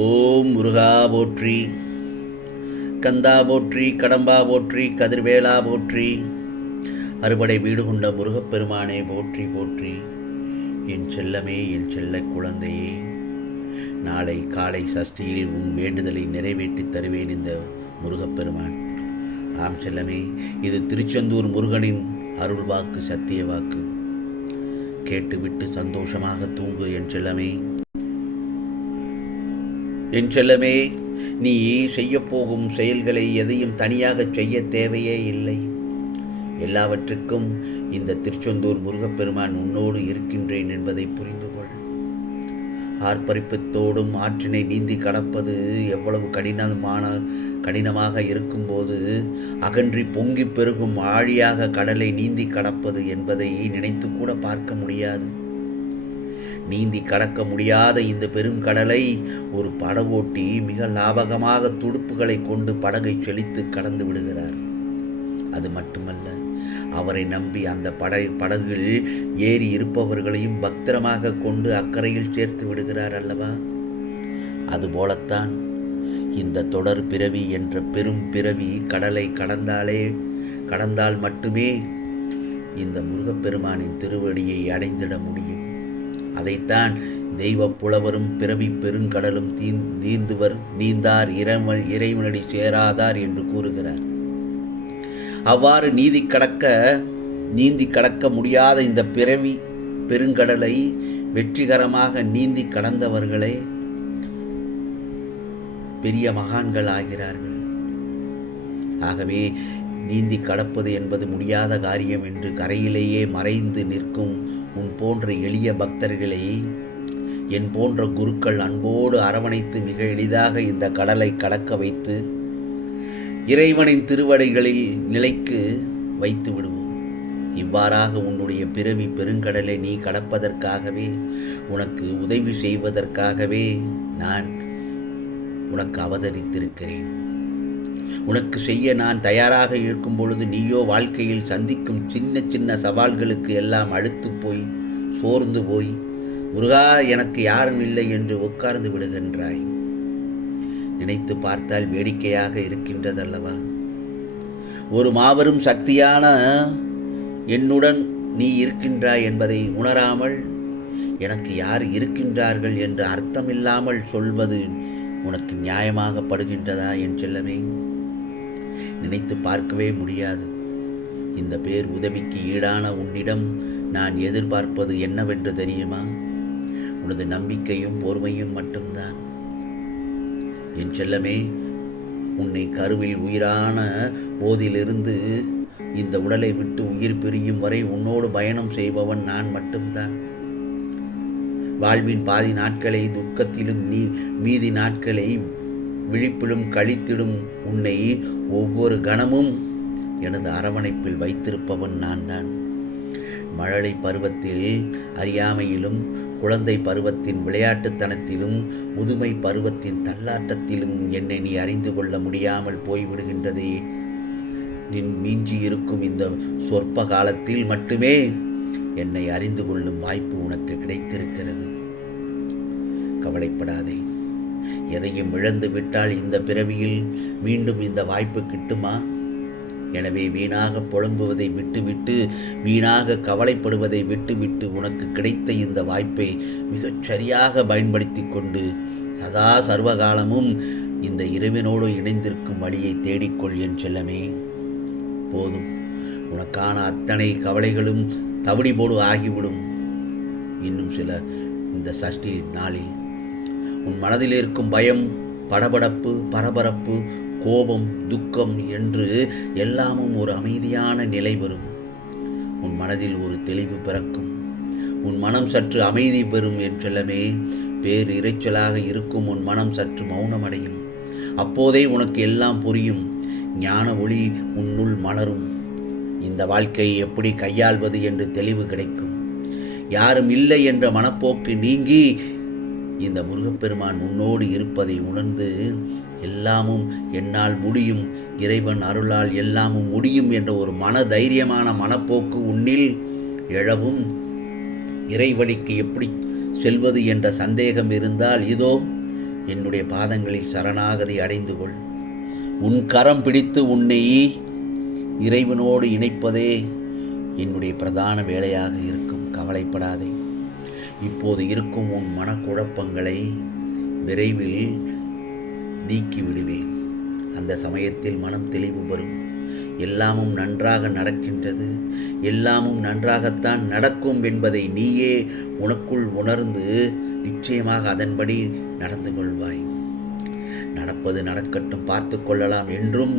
ஓம் முருகா போற்றி, கந்தா போற்றி, கடம்பா போற்றி, கதிர்வேலா போற்றி, அறுபடை வீடு கொண்ட முருகப்பெருமானே போற்றி போற்றி. என் செல்லமே, என் செல்ல குழந்தையே, நாளை காலை சஷ்டியில் உன் வேண்டுதலை நிறைவேற்றித் தருவேன் இந்த முருகப்பெருமான். ஆம் செல்லமே, இது திருச்செந்தூர் முருகனின் அருள் வாக்கு, சத்திய வாக்கு. கேட்டுவிட்டு சந்தோஷமாக தூங்கு என் செல்லமே. என் செல்லமே, நீ செய்யப்போகும் செயல்களை எதையும் தனியாக செய்ய தேவையே இல்லை. எல்லாவற்றுக்கும் இந்த திருச்செந்தூர் முருகப்பெருமான் உன்னோடு இருக்கின்றேன் என்பதை புரிந்து கொள். ஆர்ப்பரிப்பத்தோடும் ஆற்றினை நீந்தி கடப்பது எவ்வளவு கடினமாக இருக்கும்போது அகன்றி பொங்கி பெருகும் ஆழியாக கடலை நீந்தி கடப்பது என்பதை நினைத்து கூட பார்க்க முடியாது. நீந்தி கடக்க முடியாத இந்த பெரும் கடலை ஒரு படகோட்டி மிக லாபகமாக துடுப்புகளை கொண்டு படகை செழித்து கடந்து விடுகிறார். அது மட்டுமல்ல, அவரை நம்பி அந்த படகுகள் ஏறி இருப்பவர்களையும் பத்திரமாக கொண்டு அக்கறையில் சேர்த்து விடுகிறார் அல்லவா? அதுபோலத்தான் இந்த தொடர் பிறவி என்ற பெரும் பிறவி கடலை கடந்தால் மட்டுமே இந்த முருகப்பெருமானின் திருவடியை அடைந்திட முடியும். அதைத்தான் தெய்வ புலவரும் பிறவி பெருங்கடலும் தீர்ந்துவர் நீந்தார் இறைவனடி சேராதார் என்று கூறுகிறார். அவ்வாறு நீந்தி கடக்க முடியாத இந்த பிறவி பெருங்கடலை வெற்றிகரமாக நீந்தி கடந்தவர்களே பெரிய மகான்கள் ஆகிறார்கள். ஆகவே நீந்தி கடப்பது என்பது முடியாத காரியம் என்று கரையிலேயே மறைந்து நிற்கும் உன் போன்ற எளிய பக்தர்களை என் போன்ற குருக்கள் அன்போடு அரவணைத்து மிக எளிதாக இந்த கடலை கடக்க வைத்து இறைவனின் திருவடிகளில் நிலைக்கு வைத்து விடுவோம். இவ்வாறாக உன்னுடைய பிறவி பெருங்கடலை நீ கடப்பதற்காகவே, உனக்கு உதவி செய்வதற்காகவே நான் உனக்கு அவதரித்திருக்கிறேன். உனக்கு செய்ய நான் தயாராக இருக்கும் பொழுது நீயோ வாழ்க்கையில் சந்திக்கும் சின்ன சின்ன சவால்களுக்கு எல்லாம் அழுத்து போய் சோர்ந்து போய் முருகா எனக்கு யாரும் இல்லை என்று உட்கார்ந்து விடுகின்றாய். நினைத்து பார்த்தால் வேடிக்கையாக இருக்கின்றதல்லவா? ஒரு மாபெரும் சக்தியான என்னுடன் நீ இருக்கின்றாய் என்பதை உணராமல் எனக்கு யார் இருக்கின்றார்கள் என்று அர்த்தமில்லாமல் சொல்வது உனக்கு நியாயமாக படுகின்றதா என் செல்லமே? நினைத்து பார்க்கவே முடியாது. இந்த பேர் உதவிக்கு ஈடான உன்னிடம் நான் எதிர்பார்ப்பது என்னவென்று தெரியுமா? உனது நம்பிக்கையும் பொறுமையும் மட்டும்தான். என் செல்லமே, உன்னை கருவில் உயிரான போதிலிருந்து இந்த உடலை விட்டு உயிர் பிரியும் வரை உன்னோடு பயணம் செய்பவன் நான் மட்டும்தான். வாழ்வின் பாதி நாட்களை துக்கத்திலும் மீதி நாட்களை விழிப்பிலும் கழித்திடும் உன்னை ஒவ்வொரு கணமும் எனது அரவணைப்பில் வைத்திருப்பவன் நான் தான். மழலை பருவத்தில் அறியாமையிலும், குழந்தை பருவத்தின் விளையாட்டுத்தனத்திலும், முதுமை பருவத்தின் தள்ளாட்டத்திலும் என்னை நீ அறிந்து கொள்ள முடியாமல் போய்விடுகின்றதே. நின் மீஞ்சி இருக்கும் இந்த சொற்ப காலத்தில் மட்டுமே என்னை அறிந்து கொள்ளும் வாய்ப்பு உனக்கு கிடைத்திருக்கிறது. கவலைப்படாதே. எதையும் இழந்து விட்டால் இந்த பிறவியில் மீண்டும் இந்த வாய்ப்பு கிட்டுமா? எனவே வீணாக புலம்புவதை விட்டுவிட்டு, வீணாக கவலைப்படுவதை விட்டுவிட்டு உனக்கு கிடைத்த இந்த வாய்ப்பை மிகச் சரியாக பயன்படுத்தி கொண்டு சதா சர்வகாலமும் இந்த இறைவனோடு இணைந்திருக்கும் வழியை தேடிக்கொள் என் செல்லமே. போதும், உனக்கான அத்தனை கவலைகளும் தவிடி போடு ஆகிவிடும். இன்னும் சில இந்த சஷ்டி நாளில் உன் மனதில் இருக்கும் பயம், படபடப்பு, பரபரப்பு, கோபம், துக்கம் என்று எல்லாமும் ஒரு அமைதியான நிலை வரும். உன் மனதில் ஒரு தெளிவு பிறக்கும். உன் மனம் சற்று அமைதி பெறும் என் செல்லமே. பேர் இரைச்சலாக இருக்கும் உன் மனம் சற்று மௌனமடையும். அப்போதே உனக்கு எல்லாம் புரியும். ஞான ஒளி உன்னுள் மலரும். இந்த வாழ்க்கையை எப்படி கையாள்வது என்று தெளிவு கிடைக்கும். யாரும் இல்லை என்ற மனப்போக்கு நீங்கி இந்த முருகப்பெருமான் உன்னோடு இருப்பதை உணர்ந்து எல்லாமும் என்னால் முடியும், இறைவன் அருளால் எல்லாமும் முடியும் என்ற ஒரு தைரியமான மனப்போக்கு உன்னில் எழவும், இறைவழிக்கு எப்படி செல்வது என்ற சந்தேகம் இருந்தால் இதோ என்னுடைய பாதங்களில் சரணாகதி அடைந்து கொள். உன் கரம் பிடித்து உன்னை இறைவனோடு இணைப்பதே என்னுடைய பிரதான வேலையாக இருக்கும். கவலைப்படாதே. இப்போது இருக்கும் உன் மனக்குழப்பங்களை விரைவில் நீக்கி விடுவேன். அந்த சமயத்தில் மனம் தெளிவு பெறும். எல்லாமும் நன்றாக நடக்கின்றது, எல்லாமும் நன்றாகத்தான் நடக்கும் என்பதை நீயே உனக்குள் உணர்ந்து நிச்சயமாக அதன்படி நடந்து கொள்வாய். நடப்பது நடக்கட்டும், பார்த்து கொள்ளலாம், என்றும்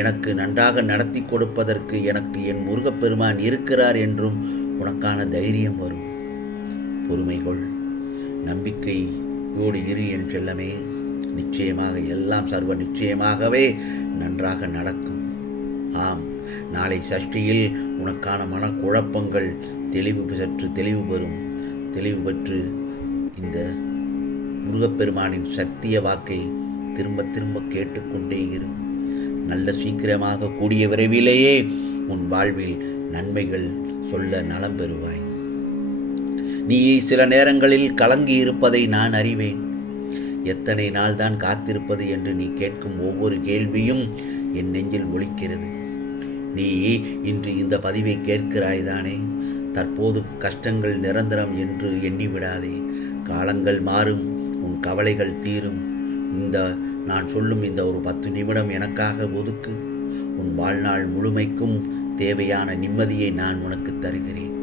எனக்கு நன்றாக நடத்தி கொடுப்பதற்கு எனக்கு என் முருகப்பெருமான் இருக்கிறார் என்றும் உனக்கான தைரியம் வரும். பொறுமை கொள், நம்பிக்கையோடு இரு என் செல்லமே. நிச்சயமாக எல்லாம் சர்வ நிச்சயமாகவே நன்றாக நடக்கும். ஆம், நாளை சஷ்டியில் உனக்கான மனக்குழப்பங்கள் சற்று தெளிவு பெறும். தெளிவு பெற்று இந்த முருகப்பெருமானின் சத்திய வாக்கை திரும்ப திரும்ப கேட்டுக்கொண்டே இரு. நல்ல சீக்கிரமாக கூடிய விரைவிலேயே உன் வாழ்வில் நன்மைகள் சொல்ல நலம் பெறுவாய். நீ சில நேரங்களில் கலங்கி இருப்பதை நான் அறிவேன். எத்தனை நாள் தான் காத்திருப்பது என்று நீ கேட்கும் ஒவ்வொரு கேள்வியும் என் நெஞ்சில் ஒலிக்கிறது. நீ இன்று இந்த பதிவை கேட்கிறாய்தானே? தற்போது கஷ்டங்கள் நிரந்தரம் என்று எண்ணிவிடாதே. காலங்கள் மாறும், உன் கவலைகள் தீரும். நான் சொல்லும் இந்த ஒரு 10 நிமிடம் எனக்காக ஒதுக்கு. உன் வாழ்நாள் முழுமைக்கும் தேவையான நிம்மதியை நான் உனக்கு தருகிறேன்.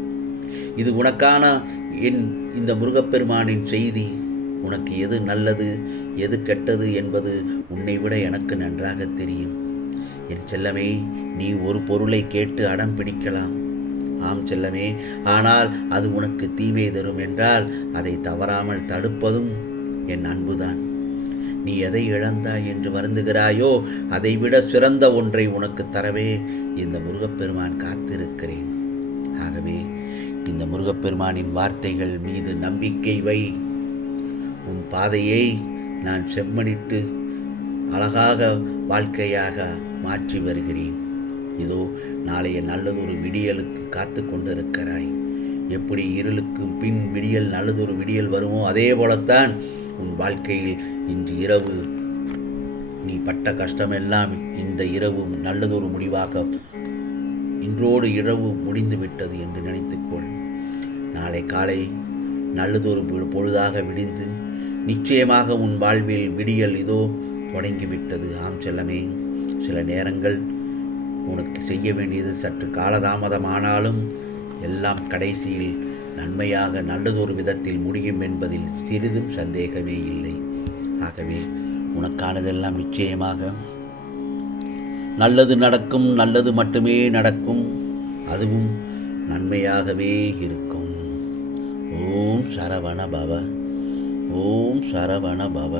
இது உனக்கான இந்த முருகப்பெருமானின் செய்தி. உனக்கு எது நல்லது எது கெட்டது என்பது உன்னை விட எனக்கு நன்றாக தெரியும். என் செல்லமே, நீ ஒரு பொருளை கேட்டு அடம் பிடிக்கலாம். ஆம் செல்லமே, ஆனால் அது உனக்கு தீமை தரும் என்றால் அதை தவறாமல் தடுப்பதும் என் அன்புதான். நீ எதை இழந்தாய் என்று வருந்துகிறாயோ அதைவிட சிறந்த ஒன்றை உனக்கு தரவே இந்த முருகப்பெருமான் காத்திருக்கிறேன். ஆகவே இந்த முருகப்பெருமானின் வார்த்தைகள் மீது நம்பிக்கை வை. உன் பாதையை நான் செம்மணிட்டு அழகாக வாழ்க்கையாக மாற்றி வருகிறேன். இதோ நாளைய நல்லதொரு விடியலுக்கு காத்து கொண்டிருக்கிறாய். எப்படி இருளுக்கு பின் விடியல் நல்லதொரு விடியல் வருமோ அதே போலத்தான் உன் வாழ்க்கையில் இன்று இரவு நீ பட்ட கஷ்டமெல்லாம் இந்த இரவு நல்லதொரு முடிவாக இன்றோடு இரவு முடிந்து விட்டது என்று நினைத்துக்கொள். நாளை காலை நல்லதொரு பொழுதாக விடிந்து நிச்சயமாக உன் வாழ்வில் விடியல் இதோ தொடங்கிவிட்டது. ஆம் செல்லமே, சில நேரங்கள் உனக்கு செய்ய வேண்டியது சற்று காலதாமதமானாலும் எல்லாம் கடைசியில் நன்மையாக நல்லதொரு விதத்தில் முடியும் என்பதில் சிறிதும் சந்தேகமே இல்லை. ஆகவே உனக்கானதெல்லாம் நிச்சயமாக நல்லது நடக்கும், நல்லது மட்டுமே நடக்கும், அதுவும் நன்மையாகவே இருக்கும். ஓம் சரவண பவ, ஓம் சரவண பவ,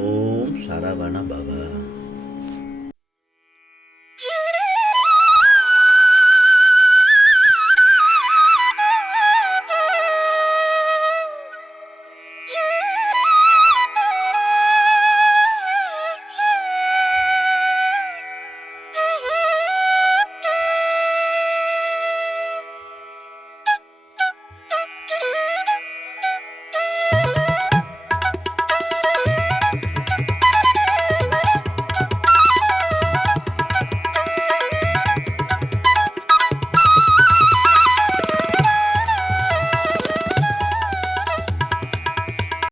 ஓம் சரவண பவ.